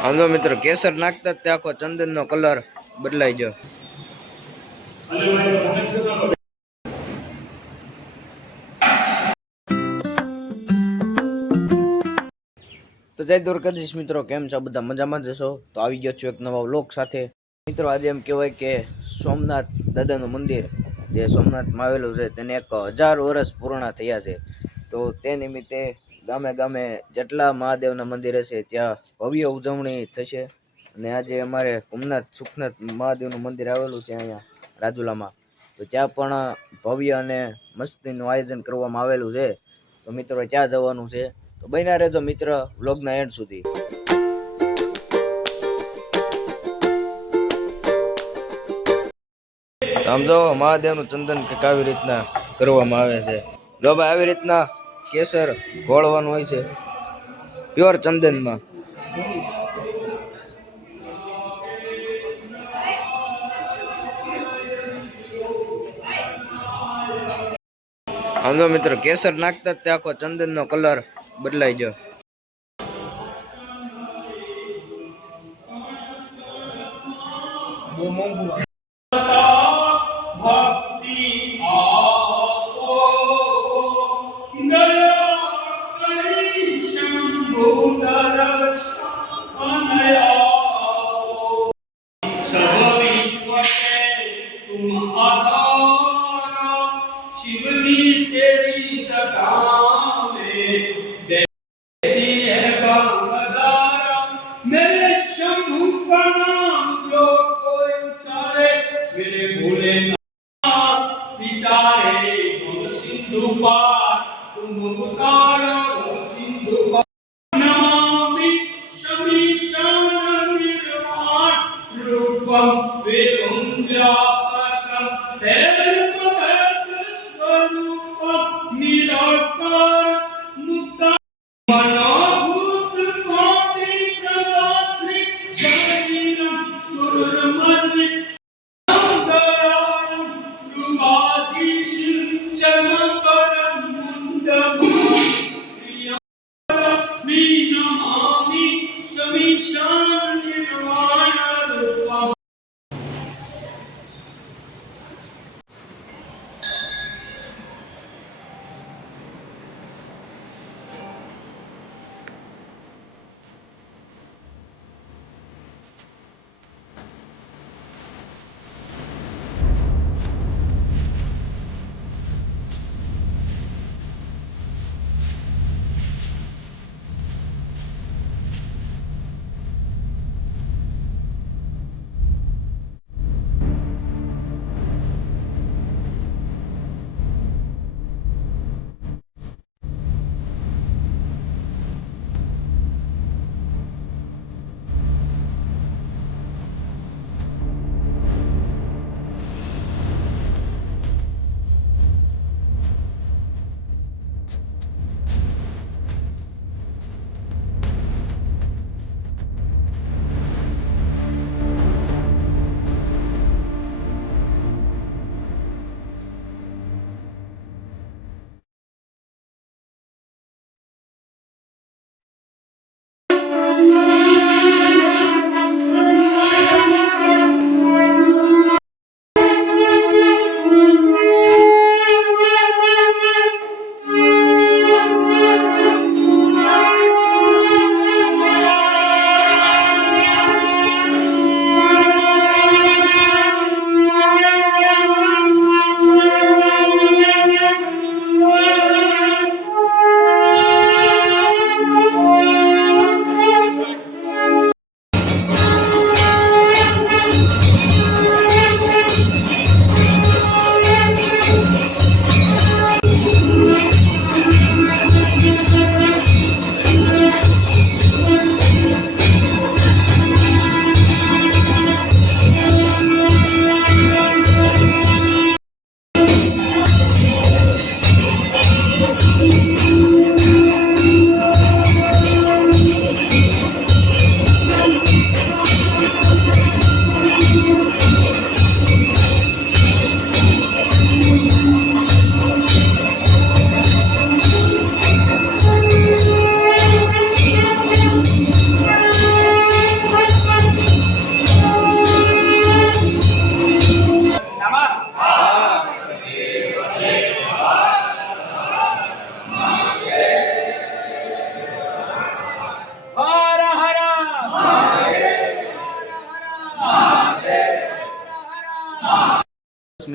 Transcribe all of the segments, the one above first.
આમ તો મિત્રો કેસર નાખતા જ આખો ચંદન નો કલર બદલાઈ ગયો. તો જય દ્વારકાધીશ મિત્રો, કેમ છો બધા? મજામાં જશો? તો આવી ગયો છું એક નવા વ્લોગ સાથે. મિત્રો આજે એમ કહેવાય કે સોમનાથ દાદાનું મંદિર જે સોમનાથમાં આવેલું છે તેને 1000 વર્ષ પૂર્ણ થયા છે. તો તે નિમિત્તે ગામે ગામે જેટલા મહાદેવના મંદિર હશે ત્યાં ભવ્ય ઉજવણી થશે. અને આજે અમારે સોમનાથ સુખનાથ મહાદેવનું મંદિર આવેલું છે અહીંયા રાજુલામાં, તો ત્યાં પણ ભવ્ય અને મસ્તીનું આયોજન કરવામાં આવેલું છે. તો મિત્રો ત્યાં જવાનું છે, તો બન્યા રહેજો મિત્ર વ્લોગના એન્ડ સુધી. આમ જો મહાદેવનું ચંદન કંઈક આવી રીતના કરવામાં આવે છે. જો ભાઈ આવી રીતના કેસર ઘોળવાનું હોય છે પ્યોર ચંદનમાં. આમ જો મિત્રો કેસર નાખતા જ આખો ચંદન નો કલર બદલાઈ ગયો. मेरे शंभू का नाम जो कोई उचारे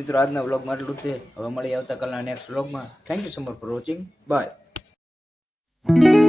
મિત્રો આજના વ્લોગમાં આટલું છે. હવે મળી આવતા કાલના નેક્સ્ટ વ્લોગમાં. Thank you so much for watching. By.